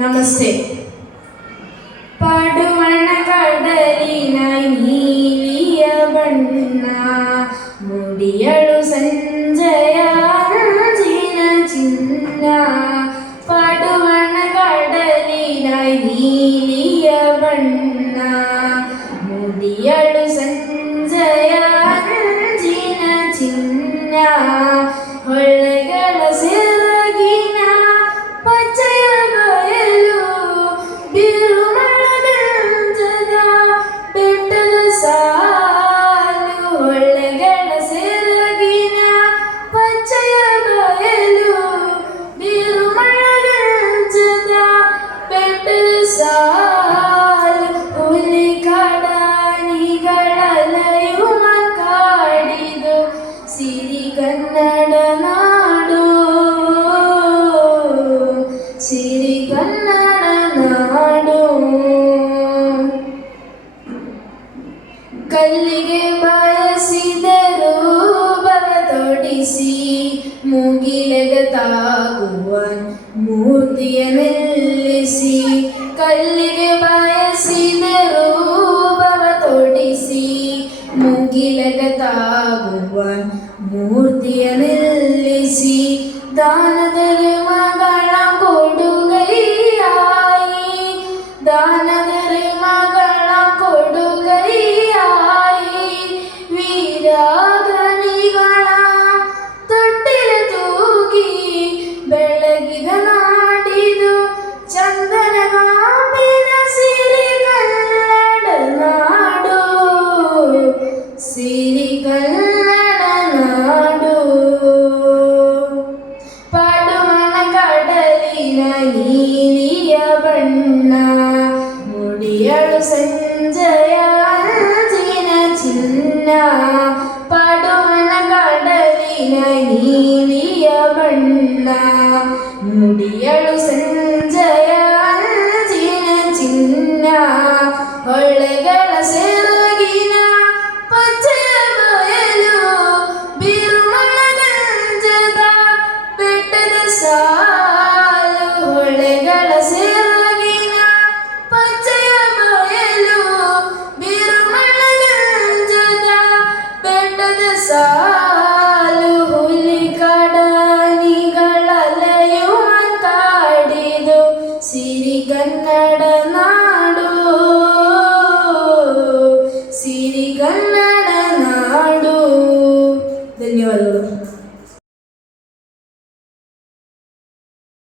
ನಮಸ್ತೆ. ಪಡುವಣ ಕಡಲಿನ ನೀಲಿಯ ಬಣ್ಣ, ಮುಡಿಯಳು ಸಂಜೆಯ ಅಂಜಿನ ಚಿನ್ನ. ಪಡುವಣ ಕಡಲಿನ ನೀಲಿಯ ಬಣ್ಣ, ಮುಡಿಯಳು ಸಂಜೆಯ ಅಂಜಿನ ಚಿನ್ನ. ಹೊಳೆಗಳ ಸೆರಗಿನ ಪಚ್ಚೆಯ ಬಯಲು, ಬಿರುಮಳಗಂಜದ ಬೆಟ್ಟದ ಸಾಲು. ಹೊಳೆಗಳ ಸೆರಗಿನ ಪಚ್ಚೆಯ ಬಯಲು, ಬಿರುಮಳಗಂಜದ ಬೆಟ್ಟದ ಸಾಲು. ಹುಲಿ ಕಾಡಾನಿಗಳಲಯುವ ಕಾಡಿದು ಸಿರಿಗನ್ನಡ ನಾಡು, ಸಿರಿಗನ್ನಡ ನಾಡು. ಕಲ್ಲಿಗೆ ಬಯಸಿದರು ಬರತೊಡಿಸಿ, ಮುಗಿಲೆಗೆ ತಾಗುವ ಮೂರ್ತಿಯ ನಿಲ್ಲಿಸಿ. ಕಲ್ಲಿಗೆ ಬಯಸಿದರು ಬರತೊಡಿಸಿ, ಮುಗಿಲೆಗೆ ತಾಗುವ ಮೂರ್ತಿಯ ನಿಲ್ಲಿಸಿ. ದಾನದರೆ ಮಗಳ ಕೊಡುಗೈಯಾಯಿ, ದಾನದರೆ ಮಗಳ ಕೊಡುಗೈಯಾಯಿ. ವೀರಾಗ್ರಣಿಗಳ ತೊಟ್ಟಿಲ ತೂಗಿ, ಬೆಳಗಿದ ನಾಡಿದು ಚಂದನಗಾಂಬಿನ ಸಿರಿಗನ್ನಡ ನಾಡು, ಸಿರಿಗನ್ನಡ ನಾಡು. ಪಡುವಣ ಕಡಲಿನ ನೀಲಿಯ ಬಣ್ಣ, ಮುಡಿಯಳು ಸಂಜೆಯ ಅಂಜಿನ ಚಿನ್ನ. ಪಡುವಣ ಕಡಲಿನ ನೀಲಿಯ ಬಣ್ಣ, ಮುಡಿಯಳು ಸಂಜೆಯ ಅಂಜಿನ ಚಿನ್ನ. ಹೊಳೆಗಳ ಸೆರಗಿನ ಪಚ್ಚೆಯ ಬಯಲು, ಬಿರುಮಳಗಂಜದ ಬೆಟ್ಟದ ಸಾಲು. ಹೊಳೆಗಳ ಸೆರಗಿನ ಪಚ್ಚೆಯ ಬಯಲು, ಬಿರುಮಳಗಂಜದ ಬೆಟ್ಟದ ಸಾಲು. ಹುಲಿ ಕಾಡಾನಿಗಳಲಯುವ ಕಾಡಿದು ಸಿರಿಗನ್ನಡ ನಾಡು, ಸಿರಿಗನ್ನಡ ನಾಡು. ಧನ್ಯವಾದಗಳು.